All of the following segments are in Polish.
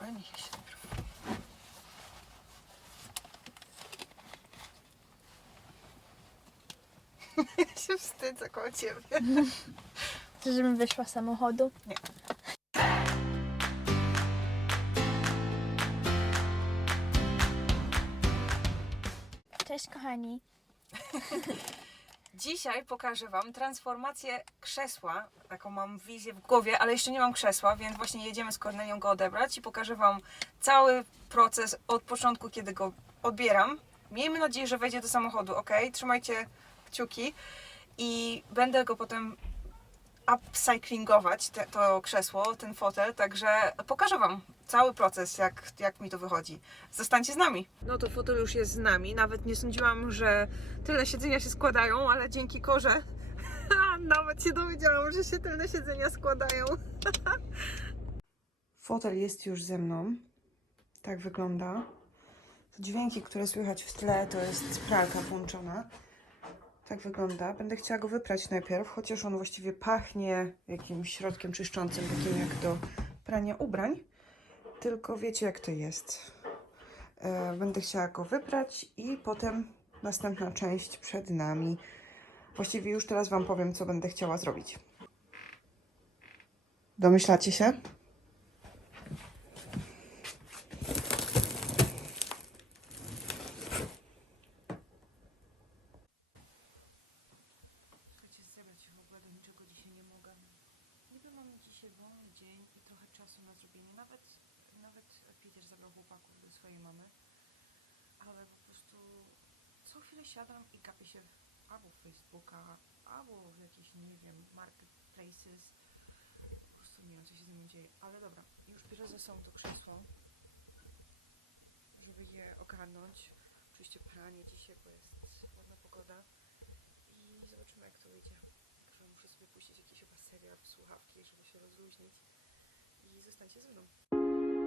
Ja się najpierw... ja się wstydzę koło ciebie. Chcesz, żebym wyszła z samochodu? Nie. Cześć kochani. Dzisiaj pokażę Wam transformację krzesła. Taką mam wizję w głowie, ale jeszcze nie mam krzesła, więc właśnie jedziemy z Kornelią go odebrać i pokażę Wam cały proces od początku, kiedy go odbieram. Miejmy nadzieję, że wejdzie do samochodu, ok? Trzymajcie kciuki i będę go potem upcyclingować, te, to krzesło, ten fotel, także pokażę Wam cały proces, jak, jak mi to wychodzi. Zostańcie z nami. No to fotel już jest z nami. Nawet nie sądziłam, że tyle siedzenia się składają, ale dzięki korze nawet się dowiedziałam, że się tylne siedzenia składają. Fotel jest już ze mną. Tak wygląda. Dźwięki, które słychać w tle, to jest pralka włączona. Tak wygląda. Będę chciała go wyprać najpierw, chociaż on właściwie pachnie jakimś środkiem czyszczącym, takim jak do prania ubrań. Tylko wiecie, jak to jest. E, Będę chciała go wyprać i potem następna część przed nami. Właściwie już teraz Wam powiem, co będę chciała zrobić. Domyślacie się? Dzień i trochę czasu na zrobienie. Nawet, nawet Peter zabrał chłopaków do swojej mamy. Ale po prostu co chwilę siadam i gapię się albo w Facebooka, albo w jakieś, nie wiem, marketplaces. Po prostu nie wiem, co się z nimi dzieje. Ale dobra, już biorę ze sobą to krzesło, żeby je ogarnąć. Oczywiście pranie dzisiaj, bo jest ładna pogoda. I zobaczymy, jak to wyjdzie. Także muszę sobie puścić jakiś chyba serial w słuchawki, żeby się rozluźnić. I zostańcie ze mną.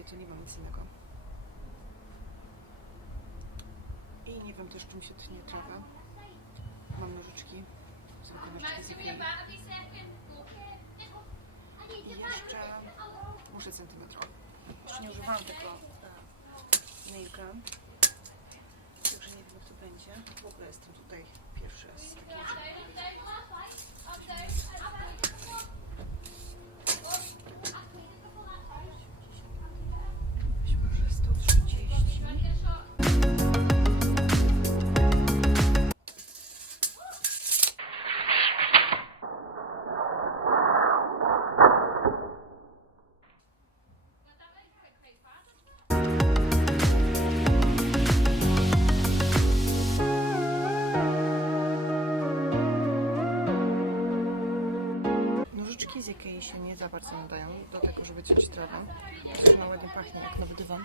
wiecie, nie mam nic innego. I nie wiem też, czym się tnie trawę. Mam nożyczki. I jeszcze muszę centymetrowy. Jeszcze nie używałam tego nail gun. Także nie wiem, jak to będzie. W ogóle jestem tutaj pierwszy raz z takim Nożyczki z Ikei się nie za bardzo nadają do tego, żeby ciąć trawę. Ona ładnie pachnie jak nowy dywan.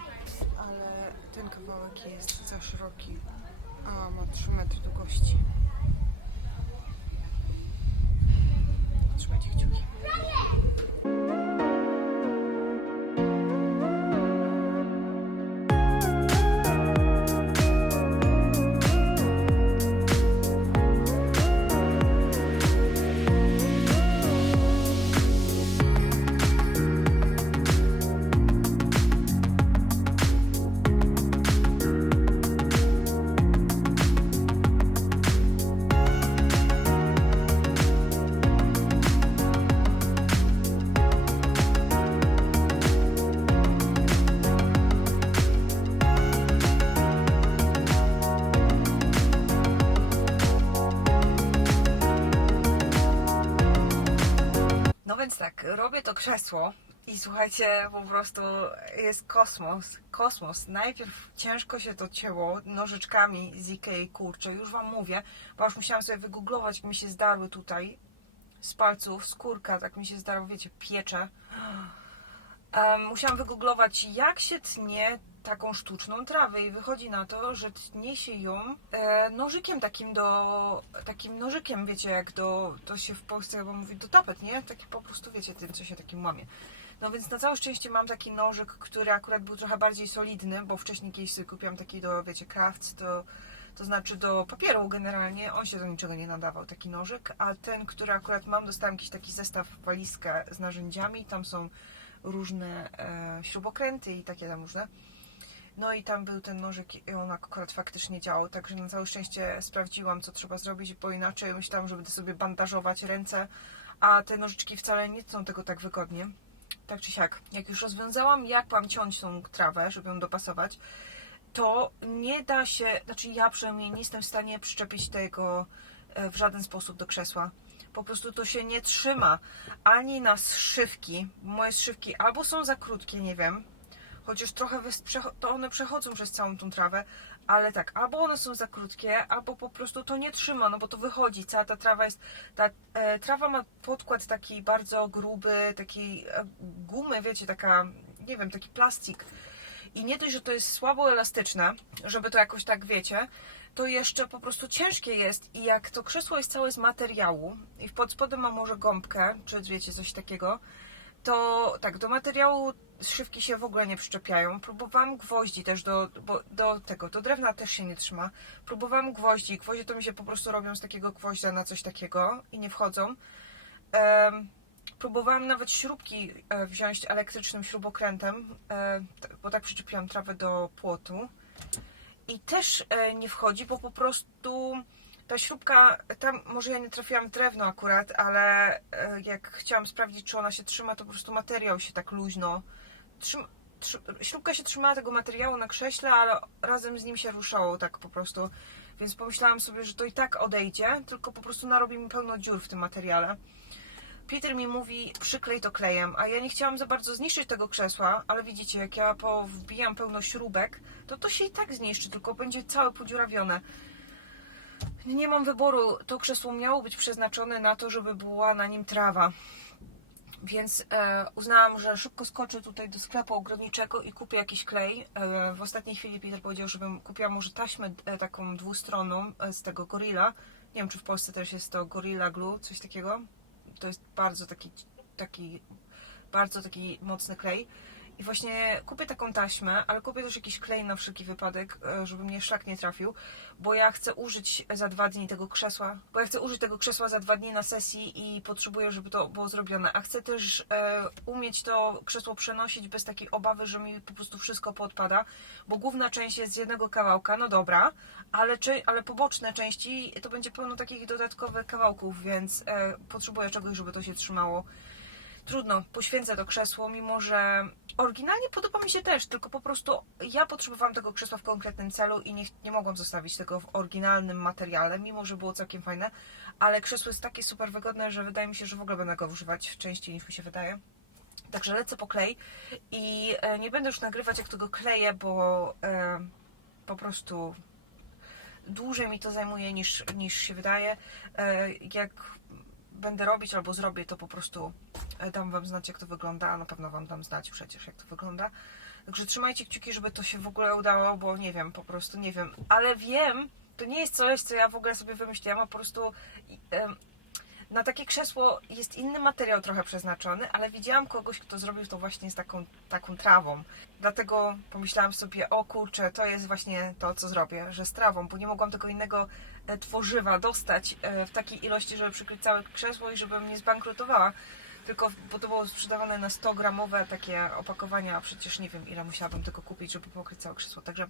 Ale ten kawałek jest za szeroki, a ma 3 metry długości. Trzymajcie kciuki. Robię to krzesło i słuchajcie, po prostu jest kosmos. Kosmos. Najpierw ciężko się to cięło nożyczkami z Ikei, kurczę, już Wam mówię, bo już musiałam sobie wygooglować, mi się zdarły tutaj z palców, skórka, tak mi się zdarło, wiecie, piecze. Em, musiałam wygooglować, jak się tnie taką sztuczną trawę i wychodzi na to, że tnie się ją e, nożykiem takim do, takim nożykiem, wiecie, jak do, to się w Polsce chyba mówi do tapet, nie? Taki po prostu, wiecie, tym, co się takim łamie. No więc na całe szczęście mam taki nożyk, który akurat był trochę bardziej solidny, bo wcześniej kiedyś sobie kupiłam taki do, wiecie, craft, to, to znaczy do papieru generalnie, on się do niczego nie nadawał, taki nożyk, a ten, który akurat mam, dostałam jakiś taki zestaw, walizkę z narzędziami, tam są różne e, śrubokręty i takie tam różne. No i tam był ten nożyk i on akurat faktycznie działał, także na całe szczęście sprawdziłam, co trzeba zrobić, bo inaczej myślałam, że będę sobie bandażować ręce, a te nożyczki wcale nie są tego tak wygodnie. Tak czy siak, jak już rozwiązałam, jak mam ciąć tą trawę, żeby ją dopasować, to nie da się, znaczy ja przynajmniej nie jestem w stanie przyczepić tego e, w żaden sposób do krzesła. Po prostu to się nie trzyma ani na zszywki. Moje zszywki albo są za krótkie, nie wiem, chociaż trochę to one przechodzą przez całą tą trawę, ale tak, albo one są za krótkie, albo po prostu to nie trzyma, no bo to wychodzi, cała ta trawa jest, ta e, trawa ma podkład taki bardzo gruby, takiej e, gumy, wiecie, taka, nie wiem, taki plastik. I nie dość, że to jest słabo elastyczne, żeby to jakoś tak, wiecie, to jeszcze po prostu ciężkie jest. I jak to krzesło jest całe z materiału i pod spodem ma może gąbkę, czy wiecie, coś takiego, to tak, do materiału szywki się w ogóle nie przyczepiają. Próbowałam gwoździ też do, bo, do tego, do drewna też się nie trzyma. Próbowałam gwoździ, gwoździe to mi się po prostu robią z takiego gwoździa na coś takiego i nie wchodzą. Em, próbowałam nawet śrubki e, wziąć elektrycznym śrubokrętem, e, bo tak przyczepiłam trawę do płotu i też e, nie wchodzi, bo po prostu ta śrubka, tam może ja nie trafiłam w drewno akurat, ale e, jak chciałam sprawdzić, czy ona się trzyma, to po prostu materiał się tak luźno. Trzy, śrubka się trzymała tego materiału na krześle, ale razem z nim się ruszało tak po prostu. Więc pomyślałam sobie, że to i tak odejdzie, tylko po prostu narobi mi pełno dziur w tym materiale. Peter mi mówi, przyklej to klejem, a ja nie chciałam za bardzo zniszczyć tego krzesła, ale widzicie, jak ja powbijam pełno śrubek, to to się i tak zniszczy, tylko będzie całe podziurawione. Nie mam wyboru, to krzesło miało być przeznaczone na to, żeby była na nim trawa. Więc e, uznałam, że szybko skoczę tutaj do sklepu ogrodniczego i kupię jakiś klej. E, w ostatniej chwili Peter powiedział, żebym kupiła może taśmę e, taką dwustronną e, z tego Gorilla. Nie wiem, czy w Polsce też jest to Gorilla Glue, coś takiego. To jest bardzo taki, taki, bardzo taki mocny klej. I właśnie kupię taką taśmę, ale kupię też jakiś klej na wszelki wypadek, e, żeby mnie szlak nie trafił, bo ja chcę użyć za dwa dni tego krzesła, bo ja chcę użyć tego krzesła za dwa dni na sesji i potrzebuję, żeby to było zrobione. A chcę też e, umieć to krzesło przenosić bez takiej obawy, że mi po prostu wszystko podpada, bo główna część jest z jednego kawałka, no dobra, ale, czy, ale poboczne części to będzie pełno takich dodatkowych kawałków, więc e, potrzebuję czegoś, żeby to się trzymało trudno, poświęcę to krzesło, mimo że oryginalnie podoba mi się też, tylko po prostu ja potrzebowałam tego krzesła w konkretnym celu i nie, nie mogłam zostawić tego w oryginalnym materiale, mimo że było całkiem fajne, ale krzesło jest takie super wygodne, że wydaje mi się, że w ogóle będę go używać częściej niż mi się wydaje. Także lecę po klej i e, nie będę już nagrywać jak tego kleję, bo e, po prostu dłużej mi to zajmuje niż, niż się wydaje. E, jak będę robić albo zrobię, to po prostu e, dam Wam znać, jak to wygląda, a na pewno Wam dam znać przecież, jak to wygląda. Także trzymajcie kciuki, żeby to się w ogóle udało, bo nie wiem, po prostu nie wiem. Ale wiem, to nie jest coś, co ja w ogóle sobie wymyśliłam, a po prostu na takie krzesło jest inny materiał trochę przeznaczony, ale widziałam kogoś, kto zrobił to właśnie z taką, taką trawą. Dlatego pomyślałam sobie, o kurczę, to jest właśnie to, co zrobię, że z trawą, bo nie mogłam tego innego tworzywa dostać e, w takiej ilości, żeby przykryć całe krzesło i żebym nie zbankrutowała. Tylko, bo to było sprzedawane na 100 gramowe takie opakowania, a przecież nie wiem ile musiałabym tego kupić, żeby pokryć całe krzesło. Także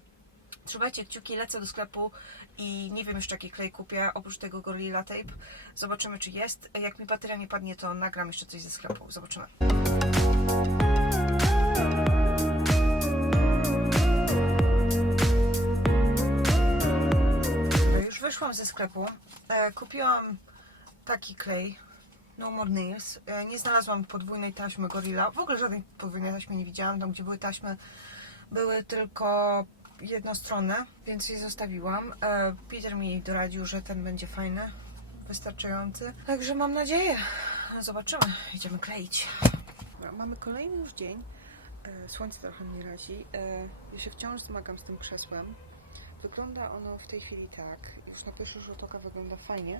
trzymajcie kciuki, lecę do sklepu i nie wiem jeszcze jaki klej kupię, oprócz tego Gorilla Tape. Zobaczymy czy jest. Jak mi bateria nie padnie, to nagram jeszcze coś ze sklepu. Zobaczymy. Wyszłam ze sklepu. E, kupiłam taki klej. No More Nails. E, Nie znalazłam podwójnej taśmy Gorilla. W ogóle żadnej podwójnej taśmy nie widziałam. Tam, gdzie były taśmy, były tylko jednostronne, więc je zostawiłam. E, Peter mi doradził, że ten będzie fajny, wystarczający. Także mam nadzieję. Zobaczymy. Idziemy kleić. Dobra, mamy kolejny już dzień. E, Słońce trochę mnie razi. E, Ja się wciąż zmagam z tym krzesłem. Wygląda ono w tej chwili tak. Już na pierwszy rzut oka wygląda fajnie.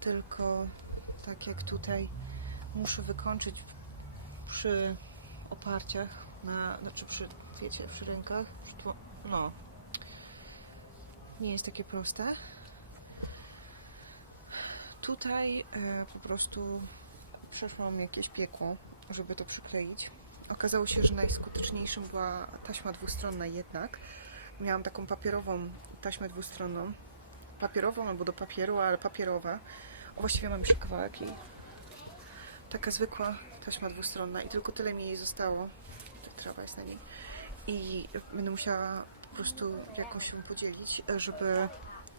Tylko tak jak tutaj muszę wykończyć przy oparciach, na, znaczy przy, wiecie, przy rękach, przy no. Nie jest takie proste. Tutaj e, po prostu przeszłam jakieś piekło, żeby to przykleić. Okazało się, że najskuteczniejszym była taśma dwustronna jednak. Miałam taką papierową taśmę dwustronną. Papierową albo do papieru, ale papierowa. O, właściwie mam jeszcze kawałek i taka zwykła taśma dwustronna i tylko tyle mi jej zostało. Trawa jest na niej. I będę musiała po prostu jakoś ją podzielić, żeby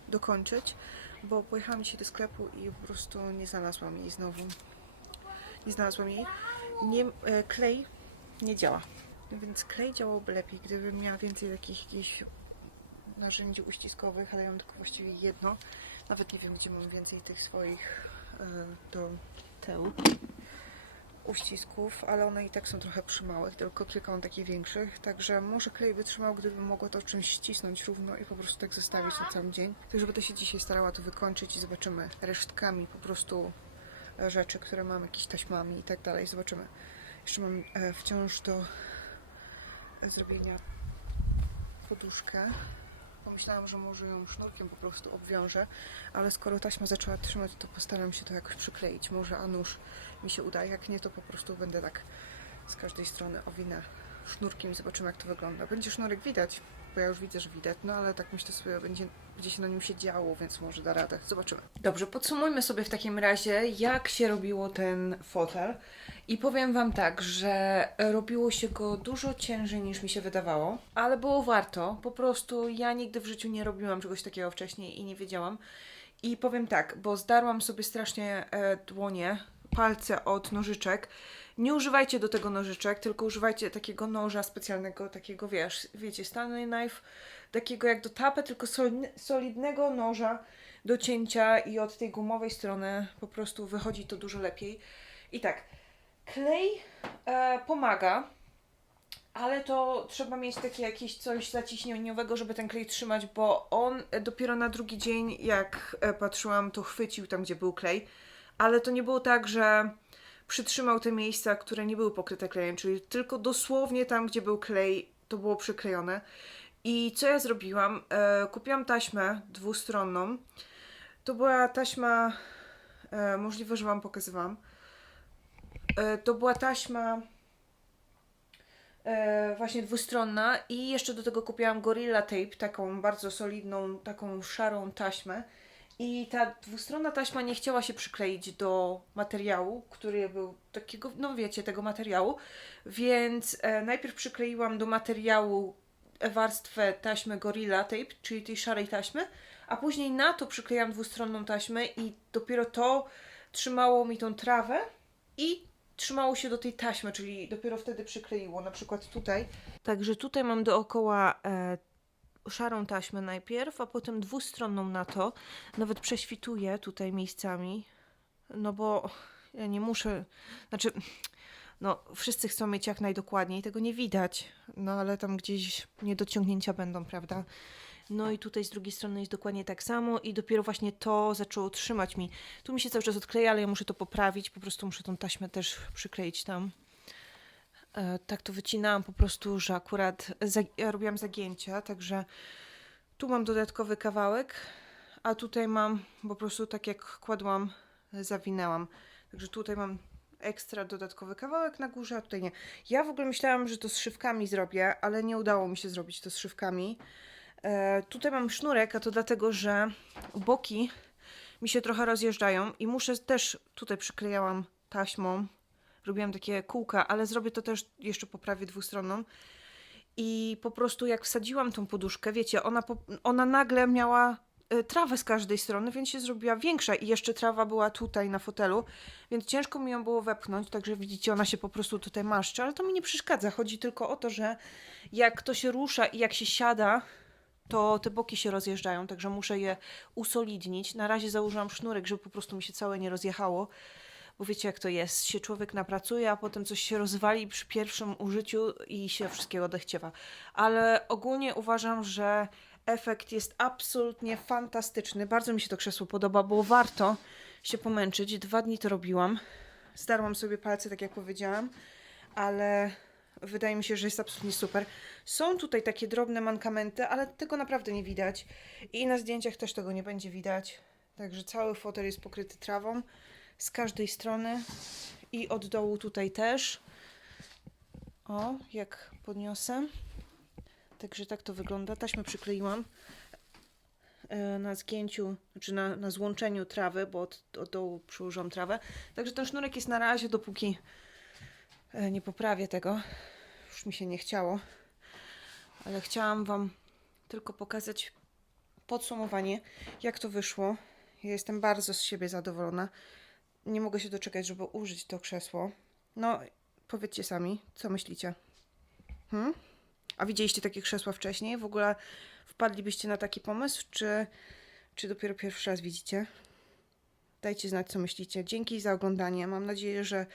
dokończyć, bo pojechałam dzisiaj do sklepu i po prostu nie znalazłam jej znowu. Nie znalazłam jej. Nie, e, klej nie działa. Więc klej działałby lepiej, gdybym miała więcej takich jakichś narzędzi uściskowych, ale ja mam tylko właściwie jedno. Nawet nie wiem, gdzie mam więcej tych swoich e, do teł uścisków, ale one i tak są trochę przymałe, tylko kilka mam takich większych, także może klej wytrzymał, gdybym mogła to czymś ścisnąć równo i po prostu tak zostawić na cały dzień. Także będę się dzisiaj starała to wykończyć i zobaczymy resztkami po prostu e, rzeczy, które mam, jakieś taśmami i tak dalej. Zobaczymy. Jeszcze mam e, wciąż do e, zrobienia poduszkę. Pomyślałam, że może ją sznurkiem po prostu obwiążę, ale skoro taśma zaczęła trzymać, to postaram się to jakoś przykleić. Może a nuż mi się uda, jak nie, to po prostu będę tak z każdej strony owinę sznurkiem i zobaczymy, jak to wygląda. Będzie sznurek widać, bo ja już widzę, że widać, no ale tak myślę sobie, będzie, się na nim się działo, więc może da radę. Zobaczymy. Dobrze, podsumujmy sobie w takim razie, jak się robiło ten fotel. I powiem Wam tak, że robiło się go dużo ciężej niż mi się wydawało, ale było warto. Po prostu ja nigdy w życiu nie robiłam czegoś takiego wcześniej i nie wiedziałam. I powiem tak, bo zdarłam sobie strasznie e, dłonie, palce od nożyczek. Nie używajcie do tego nożyczek, tylko używajcie takiego noża specjalnego, takiego wiesz, wiecie, Stanley knife, takiego jak do tapy, tylko solidne, solidnego noża do cięcia i od tej gumowej strony po prostu wychodzi to dużo lepiej. I tak, klej e, pomaga, ale to trzeba mieć takie jakieś coś zaciśnieniowego, żeby ten klej trzymać, bo on dopiero na drugi dzień, jak e, patrzyłam, to chwycił tam, gdzie był klej. Ale to nie było tak, że przytrzymał te miejsca, które nie były pokryte klejem, czyli tylko dosłownie tam, gdzie był klej, to było przyklejone. I co ja zrobiłam? E, kupiłam taśmę dwustronną. To była taśma, e, możliwe, że Wam pokazywałam. E, to była taśma właśnie dwustronna i jeszcze do tego kupiłam Gorilla Tape, taką bardzo solidną, taką szarą taśmę. I ta dwustronna taśma nie chciała się przykleić do materiału, który był takiego, no wiecie, tego materiału, więc najpierw przykleiłam do materiału warstwę taśmy Gorilla Tape, czyli tej szarej taśmy, a później na to przyklejam dwustronną taśmę i dopiero to trzymało mi tą trawę i trzymało się do tej taśmy, czyli dopiero wtedy przykleiło, na przykład tutaj. Także tutaj mam dookoła e, szarą taśmę najpierw, a potem dwustronną na to. Nawet prześwituję tutaj miejscami, no bo ja nie muszę, znaczy, no wszyscy chcą mieć jak najdokładniej, tego nie widać, no ale tam gdzieś niedociągnięcia będą, prawda? No i tutaj z drugiej strony jest dokładnie tak samo i dopiero właśnie to zaczęło trzymać mi. Tu mi się cały czas odkleja, ale ja muszę to poprawić, po prostu muszę tą taśmę też przykleić tam. E, tak to wycinałam po prostu, że akurat za, ja robiłam zagięcia, także tu mam dodatkowy kawałek, a tutaj mam po prostu tak jak kładłam, zawinęłam. Także tutaj mam ekstra dodatkowy kawałek na górze, a tutaj nie. Ja w ogóle myślałam, że to z szywkami zrobię, ale nie udało mi się zrobić to z szywkami. E, tutaj mam sznurek, a to dlatego, że boki mi się trochę rozjeżdżają i muszę też, tutaj przyklejałam taśmą, robiłam takie kółka, ale zrobię to też jeszcze poprawię dwustronną. I po prostu jak wsadziłam tą poduszkę, wiecie, ona, ona nagle miała trawę z każdej strony, więc się zrobiła większa i jeszcze trawa była tutaj na fotelu, więc ciężko mi ją było wepchnąć, także widzicie, ona się po prostu tutaj maszczy, ale to mi nie przeszkadza. Chodzi tylko o to, że jak to się rusza i jak się siada, to te boki się rozjeżdżają, także muszę je usolidnić. Na razie założyłam sznurek, żeby po prostu mi się całe nie rozjechało, bo wiecie jak to jest, się człowiek napracuje, a potem coś się rozwali przy pierwszym użyciu i się wszystkiego odechciewa. Ale ogólnie uważam, że efekt jest absolutnie fantastyczny. Bardzo mi się to krzesło podoba, bo warto się pomęczyć. Dwa dni to robiłam. Zdarłam sobie palce, tak jak powiedziałam, ale wydaje mi się, że jest absolutnie super. Są tutaj takie drobne mankamenty, ale tego naprawdę nie widać. I na zdjęciach też tego nie będzie widać. Także cały fotel jest pokryty trawą z każdej strony i od dołu tutaj też. O, jak podniosę. Także tak to wygląda. Taśmę przykleiłam e, na zgięciu, czy na, na złączeniu trawy, bo od, od dołu przyłożyłam trawę. Także ten sznurek jest na razie, dopóki e, nie poprawię tego. Już mi się nie chciało. Ale chciałam Wam tylko pokazać podsumowanie, jak to wyszło. Ja jestem bardzo z siebie zadowolona. Nie mogę się doczekać, żeby użyć to krzesło. No, powiedzcie sami, co myślicie? Hmm? A widzieliście takie krzesła wcześniej? W ogóle wpadlibyście na taki pomysł, czy, czy dopiero pierwszy raz widzicie? Dajcie znać, co myślicie. Dzięki za oglądanie. Mam nadzieję, że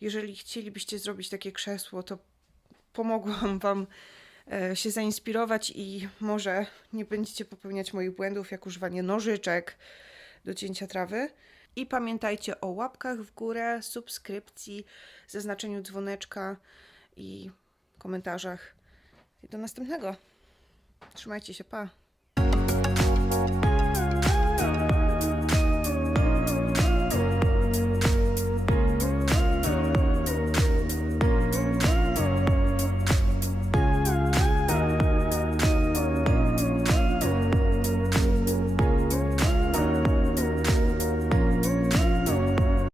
jeżeli chcielibyście zrobić takie krzesło, to pomogłam Wam e, się zainspirować i może nie będziecie popełniać moich błędów, jak używanie nożyczek do cięcia trawy. I pamiętajcie o łapkach w górę, subskrypcji, zaznaczeniu dzwoneczka i komentarzach. Do następnego. Trzymajcie się, pa.